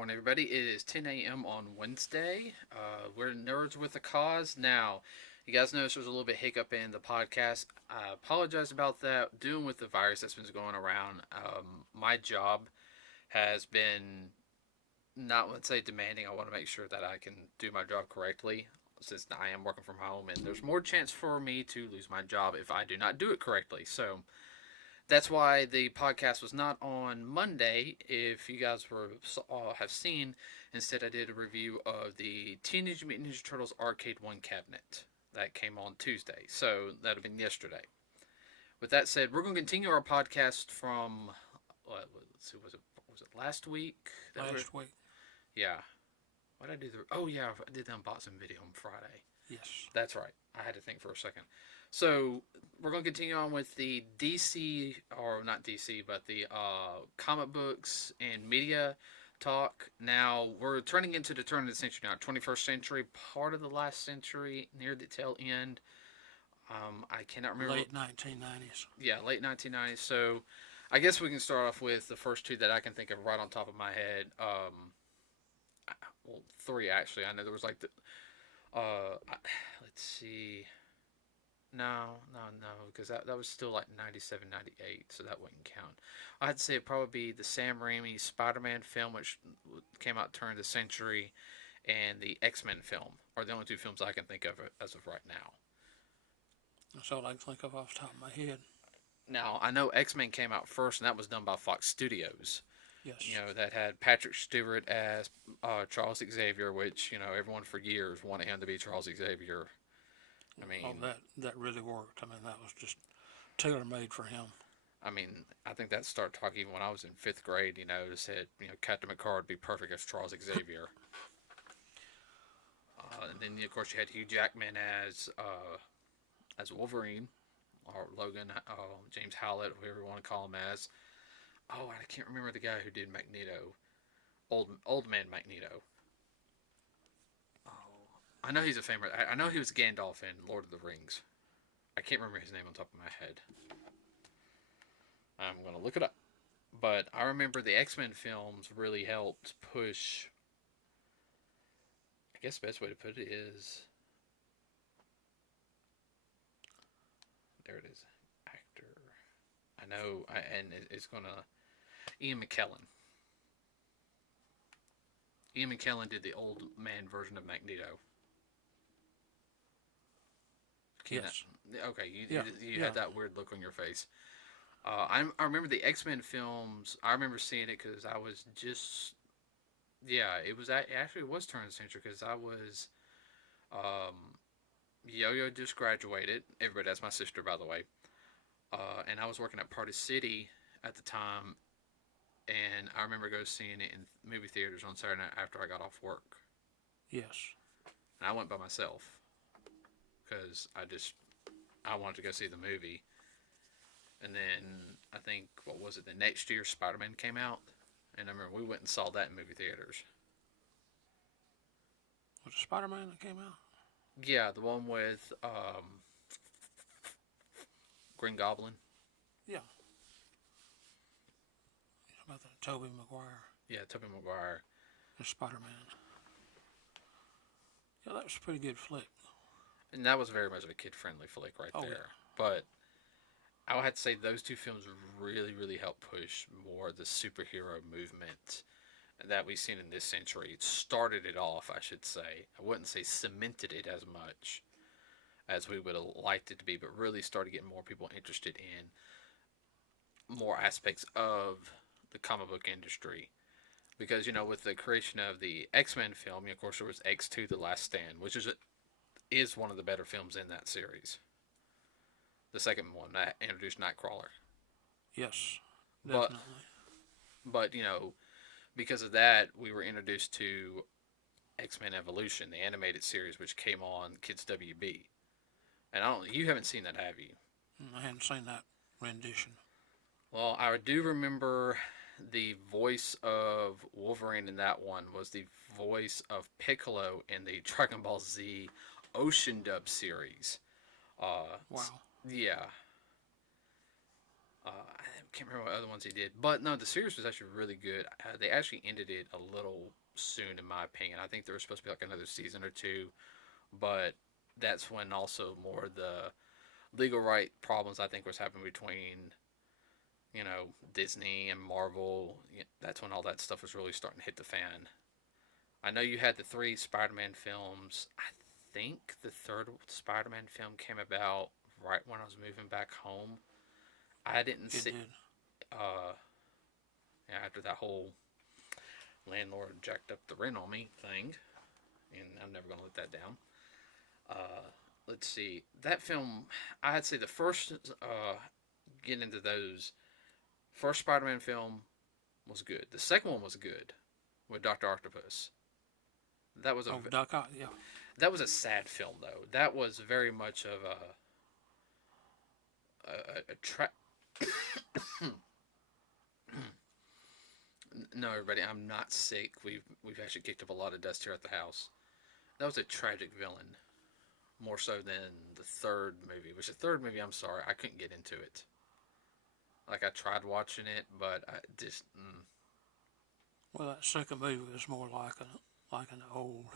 morning, everybody. It is 10 a.m. on Wednesday. We're Nerds with a Cause. Now, you guys noticed there's a little bit hiccup in the podcast. I apologize about that. Dealing with the virus that's been going around, my job has been not, let's say, demanding. I want to make sure that I can do my job correctly since I am working from home, and there's more chance for me to lose my job if I do not do it correctly. So, that's why the podcast was not on Monday. If you guys have seen, instead I did a review of the Teenage Mutant Ninja Turtles Arcade 1 cabinet that came on Tuesday. So that would have been yesterday. With that said, we're going to continue our podcast from, let's see, was it last week? Last week. Yeah. What did I do? Oh yeah, I did the unboxing video on Friday. Yes. That's right. I had to think for a second. So, we're going to continue on with the DC, or not DC, but the comic books and media talk. Now, we're turning into the turn of the century now. 21st century, part of the last century, near the tail end. I cannot remember. Late 1990s. Yeah, late 1990s. So, I guess we can start off with the first two that I can think of right on top of my head. Well, three, actually. I know there was like the... let's see... No, because that was still like 97, 98, so that wouldn't count. I'd say it'd probably be the Sam Raimi Spider-Man film, which came out turn of the century, and the X-Men film are the only two films I can think of as of right now. That's all I can think of off the top of my head. Now, I know X-Men came out first, and that was done by Fox Studios. Yes. You know, that had Patrick Stewart as Charles Xavier, which, you know, everyone for years wanted him to be Charles Xavier. I mean, that really worked. I mean, that was just tailor-made for him. I mean, I think that started talking when I was in 5th grade, you know, said, you know, Captain McCart would be perfect as Charles Xavier. And then, of course, you had Hugh Jackman as Wolverine, or Logan, James Howlett, whoever you want to call him as. Oh, I can't remember the guy who did Magneto. Old man Magneto. I know he's a favorite. I know he was Gandalf in Lord of the Rings. I can't remember his name on top of my head. I'm going to look it up. But I remember the X-Men films really helped push... I guess the best way to put it is... There it is. Actor. I know, and it's going to... Ian McKellen. Ian McKellen did the old man version of Magneto. Yes. Okay, you had that weird look on your face. I remember the X-Men films. I remember seeing it because I was just... Yeah, it was turn of the century because I was... Yo-Yo just graduated. Everybody, that's my sister, by the way. And I was working at Party City at the time. And I remember seeing it in movie theaters on Saturday night after I got off work. Yes. And I went by myself. Because I wanted to go see the movie. And then, I think, what was it, the next year Spider-Man came out. And I remember we went and saw that in movie theaters. Was it Spider-Man that came out? Yeah, the one with Green Goblin. Yeah. About the Tobey Maguire. Yeah, Tobey Maguire. And Spider-Man. Yeah, that was a pretty good flick. And that was very much of a kid-friendly flick right there. Yeah. But I would have to say those two films really, really helped push more the superhero movement that we've seen in this century. It started it off, I should say. I wouldn't say cemented it as much as we would have liked it to be, but really started getting more people interested in more aspects of the comic book industry. Because, you know, with the creation of the X-Men film, of course, there was X2, The Last Stand, which is one of the better films in that series. The second one that introduced Nightcrawler. Yes, definitely. But you know, because of that, we were introduced to X-Men Evolution, the animated series, which came on Kids WB. And you haven't seen that, have you? I haven't seen that rendition. Well, I do remember the voice of Wolverine in that one was the voice of Piccolo in the Dragon Ball Z Ocean Dub series. Wow. Yeah. can't remember what other ones he did. But no, the series was actually really good. They actually ended it a little soon, in my opinion. I think there was supposed to be like another season or two, but that's when also more the legal right problems I think was happening between Disney and Marvel. That's when all that stuff was really starting to hit the fan. I know you had the three Spider-Man films. I think the third Spider-Man film came about right when I was moving back home. I didn't It see. did. Uh, After that whole landlord jacked up the rent on me thing, and I'm never gonna let that down. Uh, let's see. That film, I'd say the first, get into those. First Spider-Man film was good. The second one was good with Doctor Octopus. That was a Oh, Doc Ock, yeah. that was a sad film though. That was very much of a tra- No, everybody, I'm not sick. We've actually kicked up a lot of dust here at the house. That was a tragic villain, more so than the third movie. Which the third movie, I'm sorry, I couldn't get into it. Like I tried watching it, but I just Well, that second movie was more like an old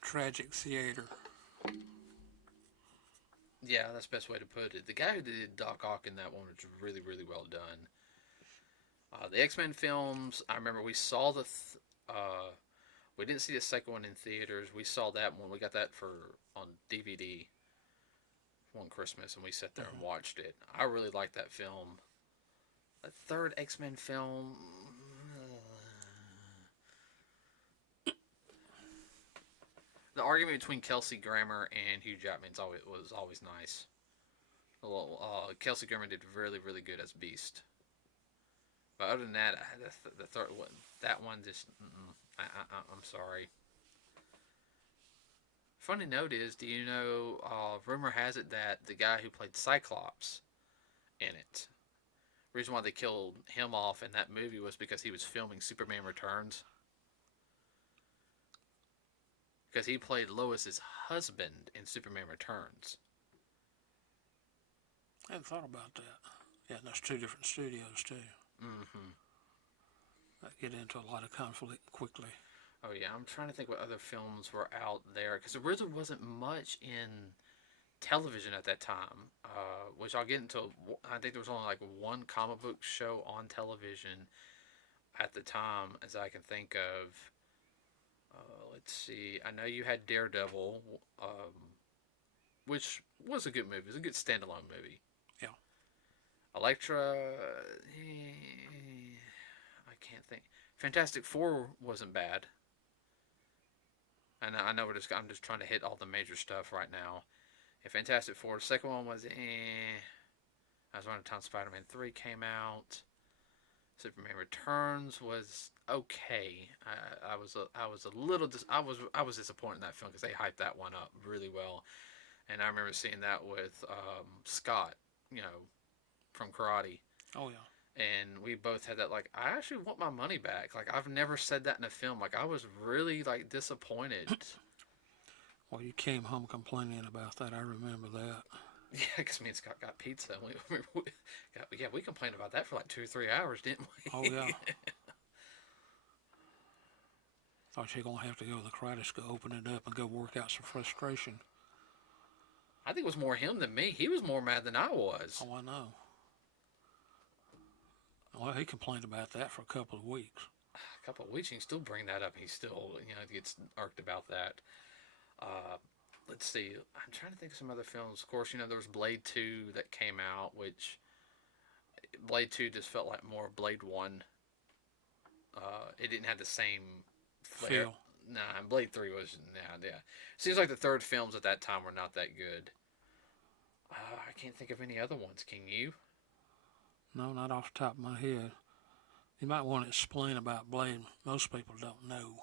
tragic theater. yeah, that's the best way to put it. The guy who did Doc Ock in that one was really really well done. The X-Men films, I remember we saw we didn't see the second one in theaters. We saw that one. We got that for on DVD one Christmas, and we sat there and watched it. I really liked that film. The third X-Men film, the argument between Kelsey Grammer and Hugh Jackman was always nice. Kelsey Grammer did really really good as Beast. But other than that, the third one, that one just, I'm sorry. Funny note is, do you know? Rumor has it that the guy who played Cyclops in it, reason why they killed him off in that movie was because he was filming Superman Returns. Because he played Lois's husband in Superman Returns. I hadn't thought about that. Yeah, and there's two different studios too. Mm-hmm. That get into a lot of conflict quickly. Oh yeah, I'm trying to think what other films were out there because there really wasn't much in television at that time. Which I'll get into. I think there was only like one comic book show on television at the time, as I can think of. Let's see. I know you had Daredevil, which was a good movie. It was a good standalone movie. Yeah. Elektra, I can't think. Fantastic Four wasn't bad. And I know I'm just trying to hit all the major stuff right now. And Fantastic Four, the second one was That was around the time Spider-Man 3 came out. Superman Returns was okay. I was a little I was disappointed in that film because they hyped that one up really well, and I remember seeing that with Scott, from karate. Oh yeah. And we both had that, like, I actually want my money back. Like, I've never said that in a film. Like, I was really, like, disappointed. Well, you came home complaining about that. I remember that. Yeah, because me and Scott got pizza. And we complained about that for like 2 or 3 hours, didn't we? Oh yeah. Thought you were gonna have to go to the karate school, open it up, and go work out some frustration. I think it was more him than me. He was more mad than I was. Oh, I know. Well, he complained about that for a couple of weeks. A couple of weeks, you can still bring that up. He still, gets irked about that. Let's see. I'm trying to think of some other films. Of course, there was Blade 2 that came out, which Blade 2 just felt like more Blade 1. It didn't have the same flair. Feel. Nah, and Blade 3 was, yeah. Seems like the third films at that time were not that good. I can't think of any other ones. Can you? No, not off the top of my head. You might want to explain about Blade. Most people don't know.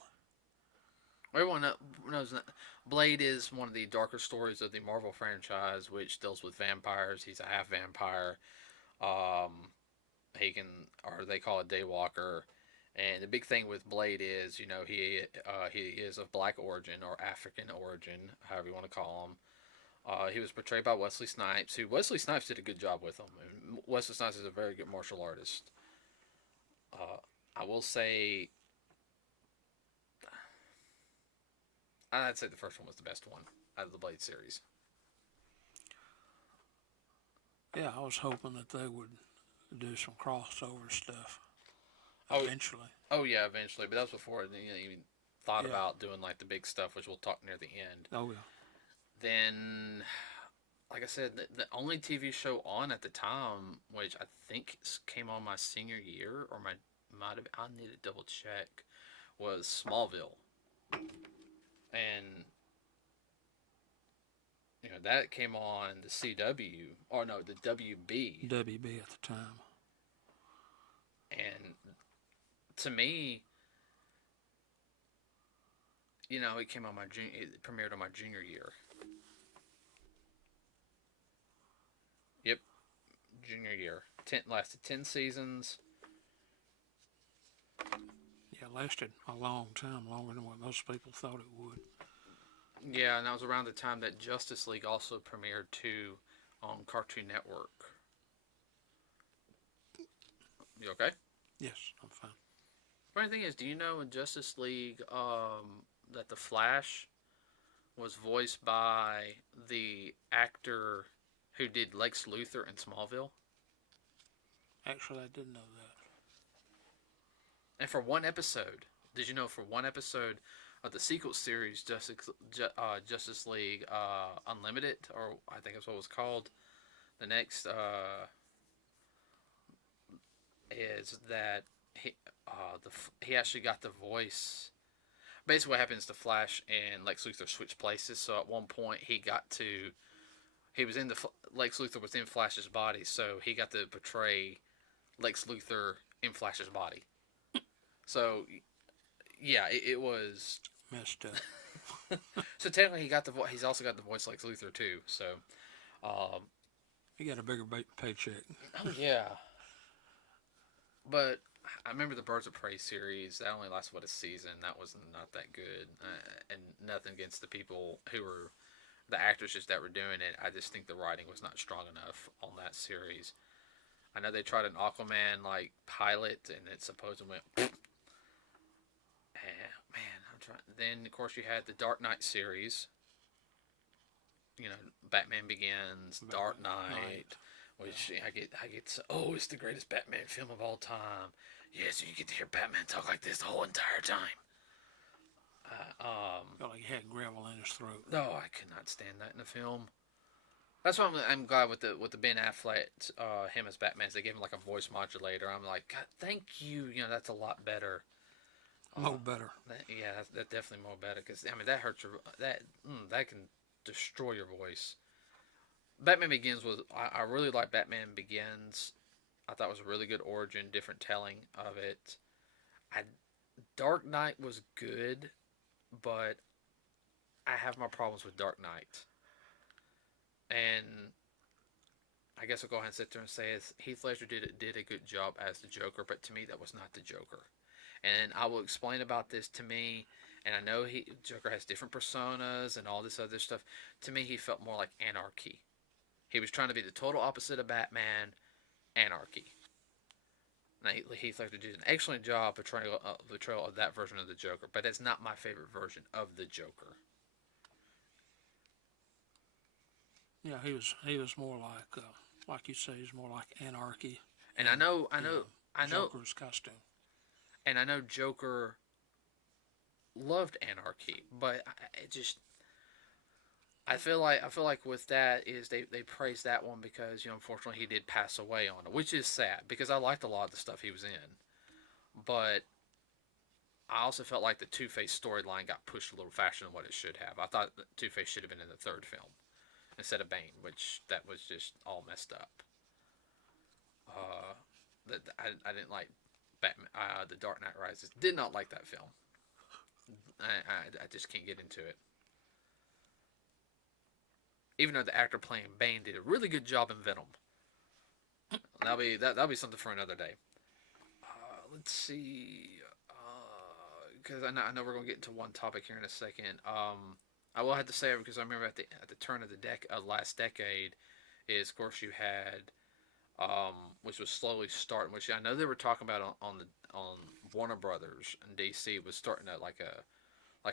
Everyone knows that Blade is one of the darker stories of the Marvel franchise, which deals with vampires. He's a half vampire. They call it Daywalker. And the big thing with Blade is, he is of black origin or African origin, however you want to call him. He was portrayed by Wesley Snipes, who Wesley Snipes did a good job with him. And Wesley Snipes is a very good martial artist. Uh, I will say, I'd say the first one was the best one out of the Blade series. Yeah, I was hoping that they would do some crossover stuff Oh, eventually. oh yeah, eventually, but that was before they even thought Yeah. about doing like the big stuff, which we'll talk near the end. Oh yeah. Then, like I said, the only TV show on at the time, which I think came on my senior year or my might have, I need to double check, was Smallville, and that came on the CW, or no, the WB, WB at the time. and to me, it came on it premiered on my junior year. Yep, junior year. Lasted 10 seasons. Yeah, lasted a long time, longer than what most people thought it would. Yeah, and that was around the time that Justice League also premiered too on Cartoon Network. You okay? Yes, I'm fine. Funny thing is, do you know in Justice League that the Flash was voiced by the actor who did Lex Luthor in Smallville? Actually, I didn't know that. And for one episode, did you know for one episode of the sequel series, Justice League Unlimited, or I think that's what it was called, the next is that he actually got the voice. Basically, what happens to Flash and Lex Luthor switch places. So at one point, he was in Lex Luthor was in Flash's body, so he got to portray Lex Luthor in Flash's body. So, yeah, it was Messed up. So technically, he's also got the voice Lex Luthor too. So, He got a bigger paycheck. oh yeah. But I remember the Birds of Prey series. That only lasted a season. That was not that good. And nothing against the people who were the actresses that were doing it. I just think the writing was not strong enough on that series. I know they tried an Aquaman pilot, and it supposedly went. Man, I'm trying. Then of course you had the Dark Knight series. Batman Begins, Dark Knight, which I get. Oh, it's the greatest Batman film of all time. Yes, you get to hear Batman talk like this the whole entire time. Felt like he had gravel in his throat. No, I could not stand that in the film. That's why I'm glad with the Ben Affleck, him as Batman. They gave him like a voice modulator. I'm like, God, thank you. That's a lot better. More better. That's definitely more better because that hurts that can destroy your voice. Batman Begins I really like Batman Begins. I thought it was a really good origin, different telling of it. Dark Knight was good, but I have my problems with Dark Knight. And I guess I'll go ahead and sit there and say Heath Ledger did a good job as the Joker, but to me that was not the Joker. And I will explain about this to me. And I know Joker has different personas and all this other stuff. To me, he felt more like anarchy. He was trying to be the total opposite of Batman, anarchy. Now, Heath Ledger did an excellent job portraying the portrayal of that version of the Joker, but it's not my favorite version of the Joker. Yeah, he was more like you say, he's more like anarchy. And I know, Joker's costume. And I know Joker loved anarchy, but I feel like with that is they praise that one because unfortunately he did pass away on it, which is sad because I liked a lot of the stuff he was in, but I also felt like the Two-Face storyline got pushed a little faster than what it should have. I thought that Two-Face should have been in the third film instead of Bane, which that was just all messed up. I didn't like Batman, The Dark Knight Rises. Did not like that film. I just can't get into it. Even though the actor playing Bane did a really good job in Venom. That'll be something for another day. Let's see, because I know we're gonna get into one topic here in a second. I will have to say it because I remember at the turn of the last decade, is of course you had which was slowly starting. Which I know they were talking about on Warner Brothers and DC was starting at like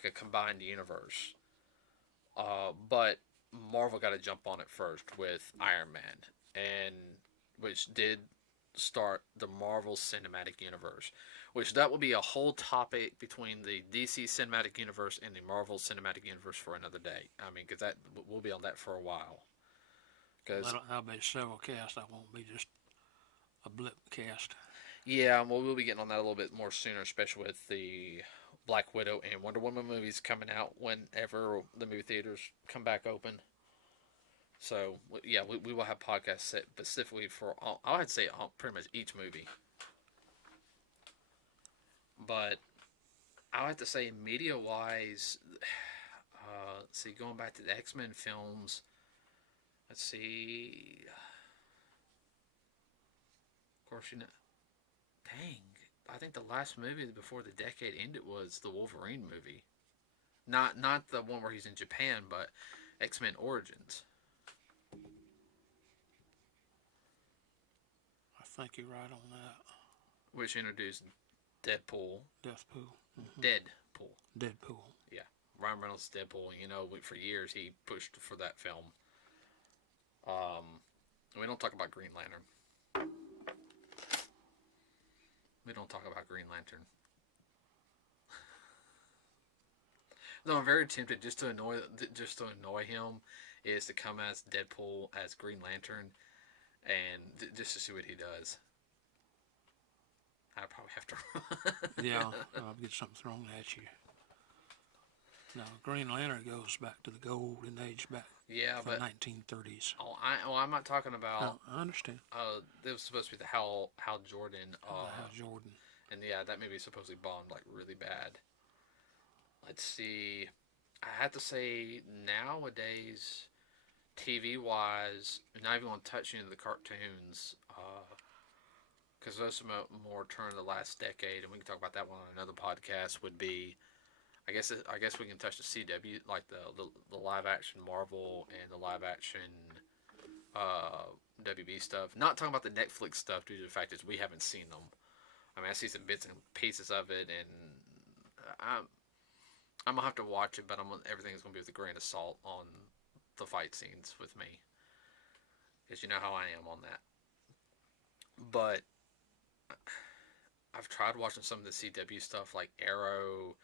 a combined universe. But Marvel got to jump on it first with Iron Man, and which did start the Marvel Cinematic Universe, which that will be a whole topic between the DC Cinematic Universe and the Marvel Cinematic Universe for another day. I mean, because that we'll be on that for a while. Because That'll be several casts. That won't be just a blip cast. yeah, well, we'll be getting on that a little bit more sooner, especially with the Black Widow and Wonder Woman movies coming out whenever the movie theaters come back open. So yeah, we will have podcasts set specifically for I'd say pretty much each movie. But I would have to say media wise, let's see, going back to the X-Men films, let's see. Of course, you know, dang, I think the last movie before the decade ended was the Wolverine movie. Not the one where he's in Japan, but X-Men Origins. I think you're right on that. Which introduced Deadpool. Deathpool. Mm-hmm. Deadpool. Deadpool. Yeah. Ryan Reynolds' Deadpool. You know, for years he pushed for that film. We don't talk about Green Lantern. We don't talk about Green Lantern. No, I'm very tempted just to annoy him is to come as Deadpool as Green Lantern, and just to see what he does. I probably have to. Yeah, I'll get something thrown at you. No, Green Lantern goes back to the golden age, back Yeah, from but 1930s. I'm not talking about. No, I understand. It was supposed to be the Hal Jordan. Hal Jordan. And yeah, that movie supposedly bombed like really bad. Let's see. I have to say nowadays, TV wise, not even going to touch any of the cartoons, because those are more turn of the last decade, and we can talk about that one on another podcast. Would be, I guess we can touch the CW, like the live action Marvel and the live action WB stuff. Not talking about the Netflix stuff due to the fact that we haven't seen them. I mean, I see some bits and pieces of it, and I'm gonna have to watch it, but everything's gonna be with a grain of salt on the fight scenes with me, because you know how I am on that. But I've tried watching some of the CW stuff, like Arrow,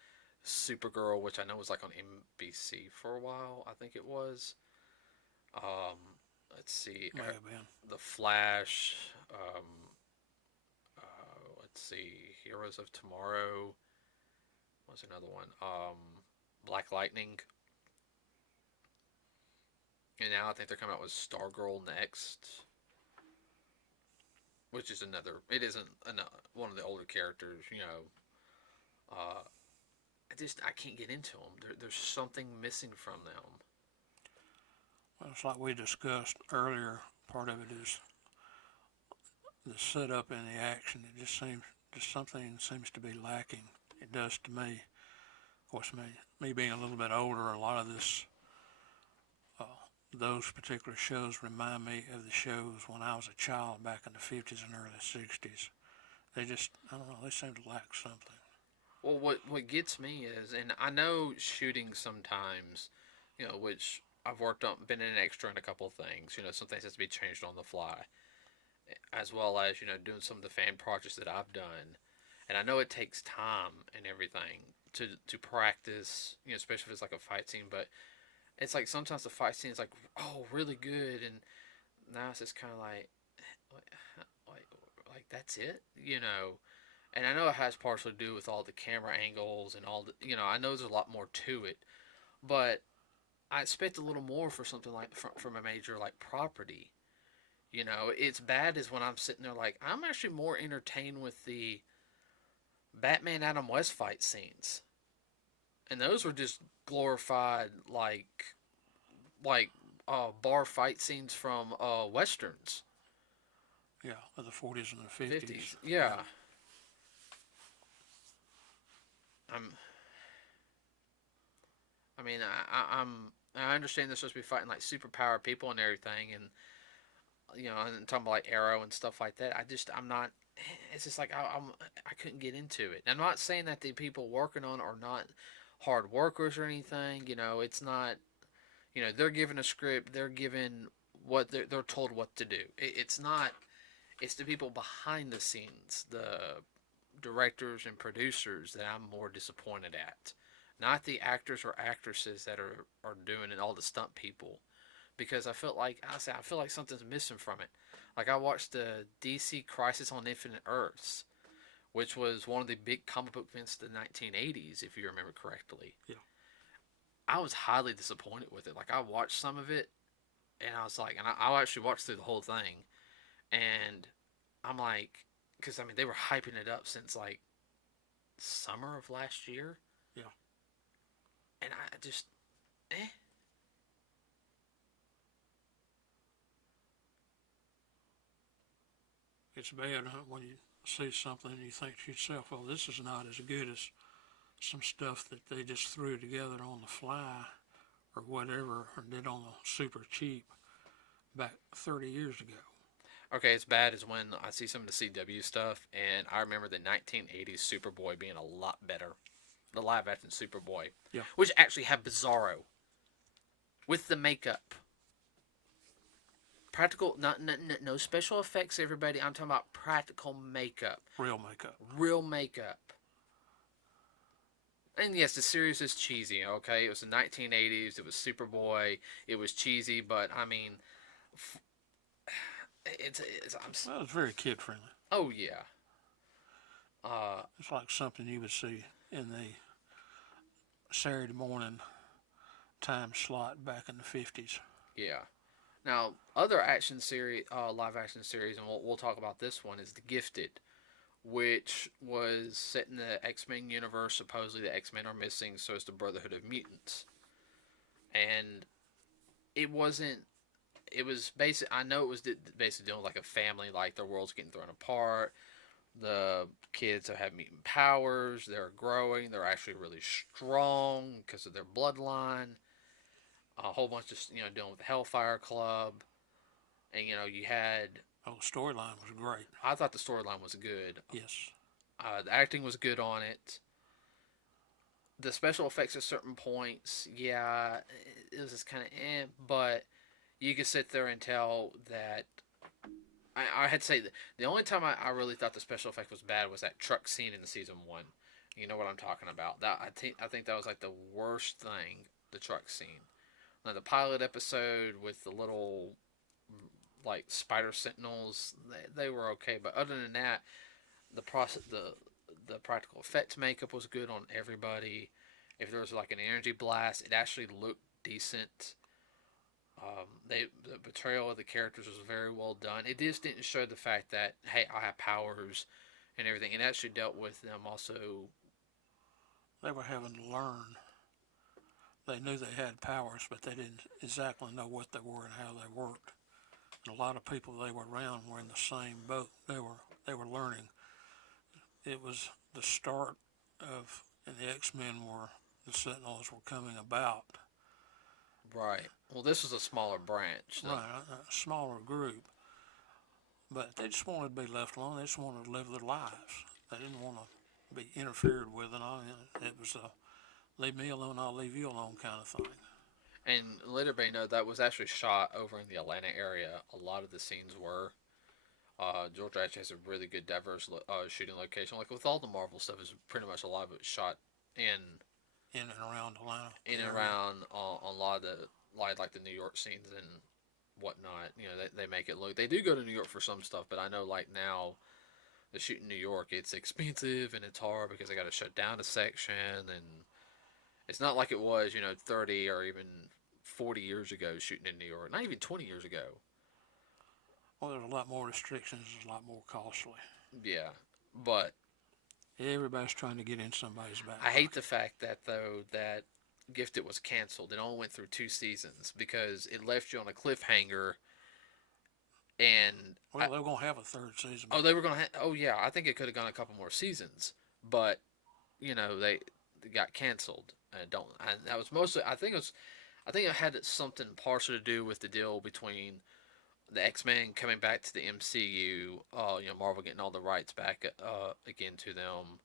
Supergirl, which I know was like on NBC for a while. I think it was. Let's see, The Flash. Let's see, Heroes of Tomorrow. What's another one? Black Lightning. And now I think they're coming out with Stargirl next, which is another. It isn't one of the older characters, you know. I can't get into them. There's something missing from them. Well, it's like we discussed earlier. Part of it is the setup and the action. It just something seems to be lacking. It does to me. Of course, me being a little bit older, a lot of those particular shows remind me of the shows when I was a child back in the 50s and early 60s. They just, I don't know, they seem to lack something. Well, what gets me is, and I know shooting sometimes, you know, which I've been an extra in a couple of things. You know, some things has to be changed on the fly, as well as, you know, doing some of the fan projects that I've done. And I know it takes time and everything to practice, you know, especially if it's like a fight scene. But it's like sometimes the fight scene is like, oh, really good, and now it's just kind of like that's it, you know. And I know it has partially to do with all the camera angles and all the, you know, I know there's a lot more to it, but I expect a little more for something like from a major like property. You know, it's bad as when I'm sitting there like I'm actually more entertained with the Batman Adam West fight scenes, and those were just glorified bar fight scenes from westerns. Yeah, of the 40s and the 50s. Yeah. mean, I understand they're supposed to be fighting like superpower people and everything, and and talking about like Arrow and stuff like that. I'm not. It's just like I couldn't get into it. I'm not saying that the people working on it are not hard workers or anything. It's not. They're given a script. They're given what they're told what to do. It's not. It's the people behind the scenes, the directors and producers, that I'm more disappointed at. Not the actors or actresses that are doing it, all the stunt people. Because I feel like something's missing from it. Like I watched the DC Crisis on Infinite Earths, which was one of the big comic book events of the 1980s, if you remember correctly. Yeah. I was highly disappointed with it. Like I watched some of it, and I was like, and I actually watched through the whole thing, and I'm like, because I mean they were hyping it up since like summer of last year. Yeah. And I just, eh. It's bad when you see something and you think to yourself, well, this is not as good as some stuff that they just threw together on the fly or whatever, or did on the super cheap back 30 years ago. Okay, it's bad as when I see some of the CW stuff, and I remember the 1980s Superboy being a lot better. The live action Superboy. Yeah. Which actually had Bizarro. With the makeup. Practical, no special effects, everybody. I'm talking about practical makeup. Real makeup. Real makeup. And yes, the series is cheesy, okay? It was the 1980s. It was Superboy. It was cheesy, but I mean, it's well, it's very kid friendly. Oh yeah. It's like something you would see in the Saturday morning time slot back in the 50s. Yeah. Now, other action series, live action series, and we'll talk about this one, is The Gifted, which was set in the X-Men universe. Supposedly the X-Men are missing, so is the Brotherhood of Mutants. And it wasn't, it was basic. I know it was basically dealing with like a family, like their world's getting thrown apart. The kids have mutant powers. They're growing. They're actually really strong because of their bloodline. A whole bunch of dealing with the Hellfire Club, and you had. Oh, the storyline was great. I thought the storyline was good. Yes. The acting was good on it. The special effects at certain points, yeah, it was just kind of but you could sit there and tell that. I had to say the only time I really thought the special effect was bad was that truck scene in the season 1. You know what I'm talking about? That I think that was like the worst thing, the truck scene. Now, the pilot episode with the little like spider sentinels, they were okay, but other than that, the practical effects makeup was good on everybody. If there was like an energy blast, it actually looked decent. The portrayal of the characters was very well done. It just didn't show the fact that, hey, I have powers and everything. It actually dealt with them also. They were having to learn. They knew they had powers, but they didn't exactly know what they were and how they worked. And a lot of people they were around were in the same boat. They were learning. It was the start of, and the X-Men were, the Sentinels were coming about. Right. Well, this was a smaller branch. Right, a smaller group. But they just wanted to be left alone. They just wanted to live their lives. They didn't want to be interfered with and all. It was a leave me alone, I'll leave you alone kind of thing. And let everybody know that was actually shot over in the Atlanta area. A lot of the scenes were. Georgia actually has a really good diverse shooting location. Like with all the Marvel stuff, is pretty much a lot of it shot in and around Atlanta. In and around on a lot of the like the New York scenes and whatnot. They make it look. They do go to New York for some stuff, but I know like now the shoot in New York, it's expensive and it's hard because they got to shut down a section, and it's not like it was 30 or even 40 years ago shooting in New York. Not even 20 years ago. Well, there's a lot more restrictions. It's a lot more costly. Yeah, but everybody's trying to get in somebody's back. I hate the fact that though that Gifted was canceled. It only went through 2 seasons because it left you on a cliffhanger. And well, they were gonna have a 3rd season. Oh, they were gonna. Oh yeah, I think it could have gone a couple more seasons, but they got canceled. That was mostly. I think it had something partial to do with the deal between the X-Men coming back to the MCU. Marvel getting all the rights back again to them.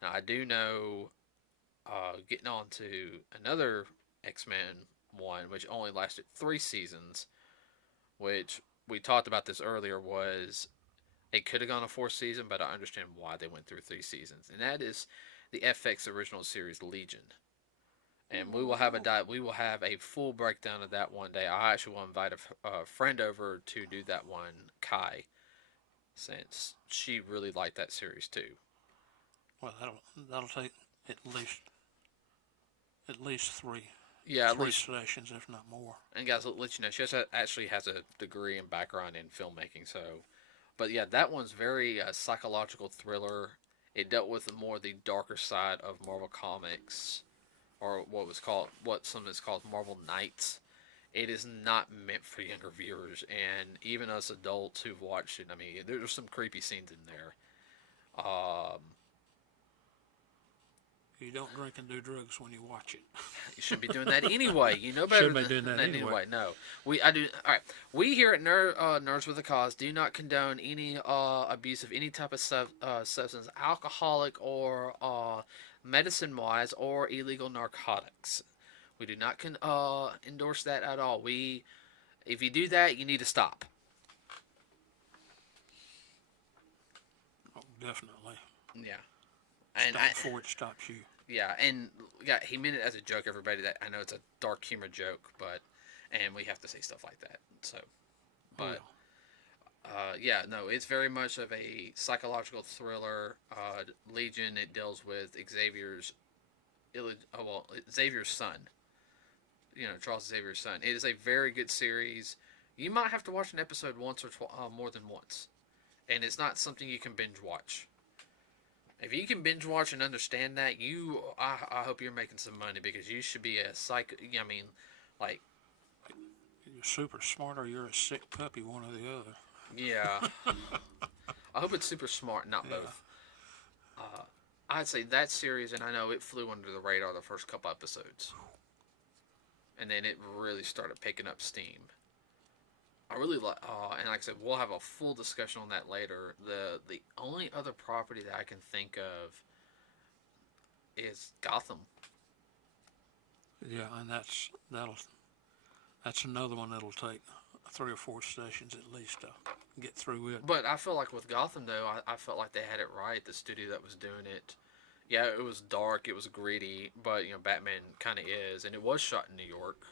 Now I do know. Getting on to another X-Men one, which only lasted 3 seasons, which we talked about this earlier, was it could have gone a fourth season, but I understand why they went through 3 seasons, and that is the FX original series Legion. And we will have a full breakdown of that one day. I actually want to invite a friend over to do that one, Kai, since she really liked that series too. Well, that'll take at least three. Yeah, three sessions, if not more. And guys, I'll let you know, she actually has a degree and background in filmmaking. So, but yeah, that one's very psychological thriller. It dealt with more the darker side of Marvel Comics, or what some is called Marvel Knights. It is not meant for younger viewers, and even us adults who've watched it. I mean, there's some creepy scenes in there. You don't drink and do drugs when you watch it. You shouldn't be doing that anyway. You know better than that anyway. No, I do. All right, we here at Nerds with a Cause do not condone any abuse of any type of substance, alcoholic or medicine-wise, or illegal narcotics. We do not endorse that at all. If you do that, you need to stop. Oh, definitely. Yeah. Before it stops you. Yeah, and he meant it as a joke, everybody. That I know it's a dark humor joke, and we have to say stuff like that. So, but no, it's very much of a psychological thriller. Legion, it deals with Xavier's son. Charles Xavier's son. It is a very good series. You might have to watch an episode once or more than once, and it's not something you can binge watch. If you can binge watch and understand that, I hope you're making some money, because you should be a psycho. I mean, like, you're super smart or you're a sick puppy, one or the other. Yeah. I hope it's super smart, not both. I'd say that series, and I know it flew under the radar the first couple episodes, and then it really started picking up steam. I really like, and like I said, we'll have a full discussion on that later. The only other property that I can think of is Gotham. Yeah, and that's another one that'll take 3 or 4 sessions at least to get through it. But I feel like with Gotham, though, I felt like they had it right. The studio that was doing it, yeah, it was dark, it was gritty, but Batman kind of is, and it was shot in New York.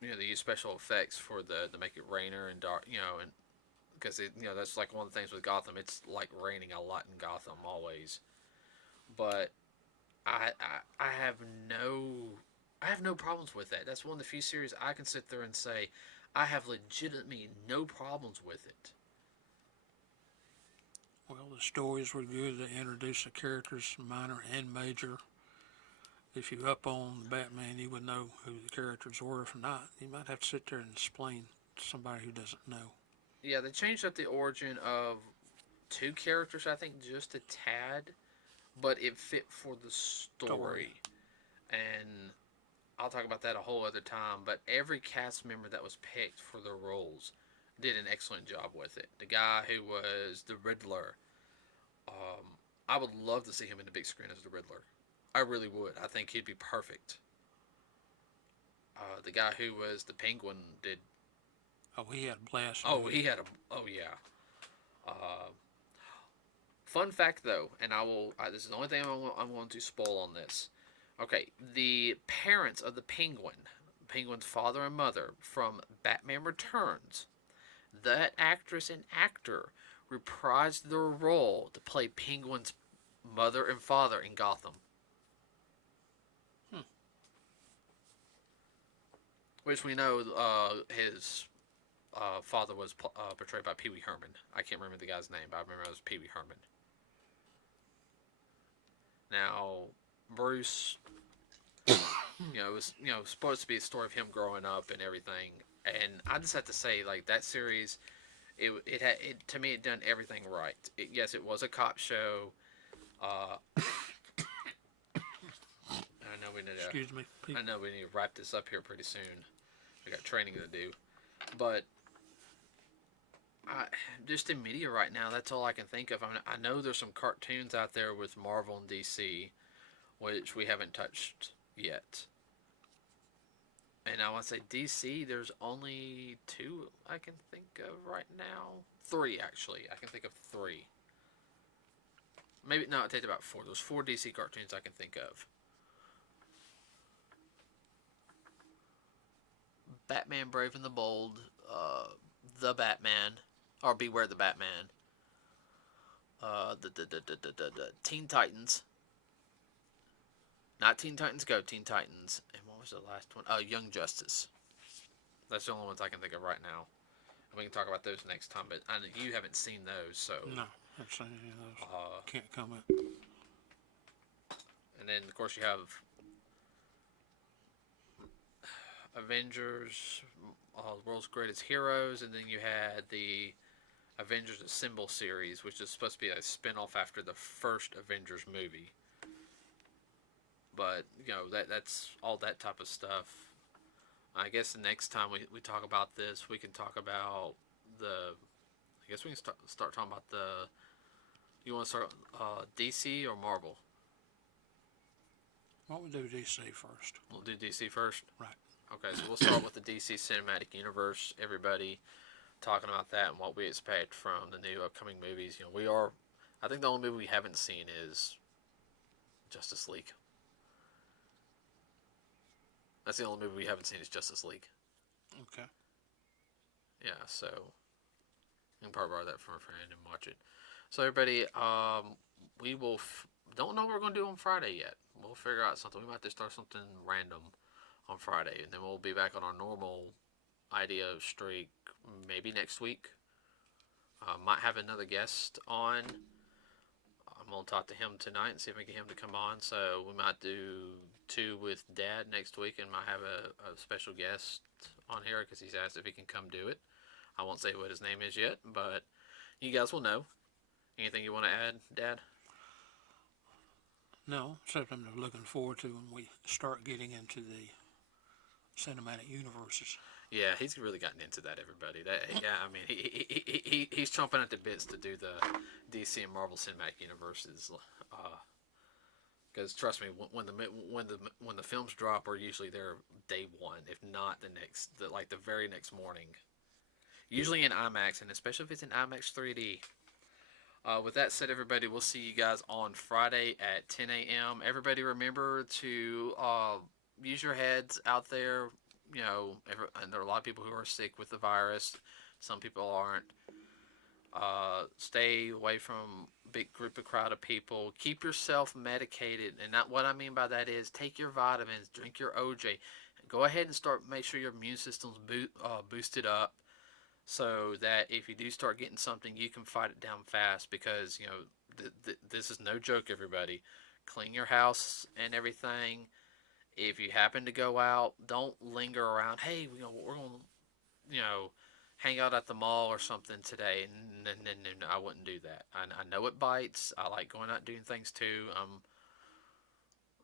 They use special effects for to make it rainer and dark, and because that's like one of the things with Gotham. It's like raining a lot in Gotham always. But I have no problems with that. That's one of the few series I can sit there and say I have legitimately no problems with it. Well, the stories were good. They introduced the characters, minor and major. If you're up on Batman, you would know who the characters were. If not, you might have to sit there and explain to somebody who doesn't know. Yeah, they changed up the origin of 2 characters, I think, just a tad, but it fit for the story. And I'll talk about that a whole other time, but every cast member that was picked for their roles did an excellent job with it. The guy who was the Riddler, I would love to see him in the big screen as the Riddler. I really would. I think he'd be perfect. The guy who was the Penguin did. Oh, he had a blast. Oh, he had a. Oh, yeah. Fun fact, though, and this is the only thing I'm going to spoil on this. Okay, the parents of the Penguin's father and mother from Batman Returns, that actress and actor reprised their role to play Penguin's mother and father in Gotham. Which we know his father was portrayed by Pee Wee Herman. I can't remember the guy's name, but I remember it was Pee Wee Herman. Now, Bruce, it was supposed to be a story of him growing up and everything. And I just have to say, like, that series, it to me, it done everything right. Yes, it was a cop show. Excuse me. I know we need to wrap this up here pretty soon. We got training to do. But just in media right now, that's all I can think of. I know there's some cartoons out there with Marvel and DC, which we haven't touched yet. And I want to say DC, there's only 2 I can think of right now. 3, actually. I can think of 3. Maybe, no, it takes about 4. There's 4 DC cartoons I can think of. Batman Brave and the Bold, The Batman, or Beware the Batman, the Teen Titans, not Teen Titans Go, Teen Titans, and what was the last one? Young Justice. That's the only ones I can think of right now. We can talk about those next time, but I know you haven't seen those, so... No, I haven't seen any of those. Can't comment. And then, of course, you have Avengers, World's Greatest Heroes, and then you had the Avengers Assemble series, which is supposed to be a spin-off after the first Avengers movie. But, you know, that's all that type of stuff. I guess the next time we talk about this, we can talk about I guess we can start talking about you want to start DC or Marvel? Why don't we do DC first? We'll do DC first? Right. Okay, so we'll start with the DC Cinematic Universe. Everybody talking about that and what we expect from the new upcoming movies. You know, I think the only movie we haven't seen is Justice League. That's the only movie we haven't seen is Justice League. Okay. Yeah, so you can probably borrow that from a friend and watch it. So everybody, we will don't know what we're going to do on Friday yet. We'll figure out something. We might just start something random on Friday, and then we'll be back on our normal idea streak maybe next week. Might have another guest on. I'm going to talk to him tonight and see if we can get him to come on. So we might do 2 with Dad next week, and might have a special guest on here because he's asked if he can come do it. I won't say what his name is yet, but you guys will know. Anything you want to add, Dad? No, except I'm looking forward to when we start getting into the cinematic universes. Yeah, he's really gotten into that, everybody. I mean, he's chomping at the bits to do the DC and Marvel Cinematic Universes. Because trust me, when the films drop, are usually there day 1, if not the very next morning. Usually in IMAX, and especially if it's in IMAX 3D. With that said, everybody, we'll see you guys on Friday at 10 a.m. Everybody remember to use your heads out there. You know, and there are a lot of people who are sick with the virus. Some people aren't. Stay away from big crowd of people. Keep yourself medicated. And what I mean by that is take your vitamins, drink your OJ. Go ahead and make sure your immune system's boosted up, so that if you do start getting something, you can fight it down fast. Because, you know, this is no joke, everybody. Clean your house and everything. If you happen to go out, don't linger around. Hey, you know, we're going to, you know, hang out at the mall or something today. No, I wouldn't do that. I know it bites. I like going out and doing things too.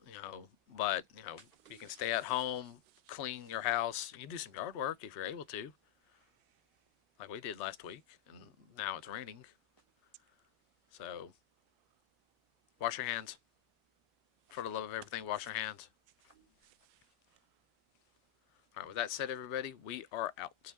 You know, but, you know, you can stay at home, clean your house. You can do some yard work if you're able to, like we did last week, and now it's raining. So, wash your hands. For the love of everything, wash your hands. Alright, with that said, everybody, we are out.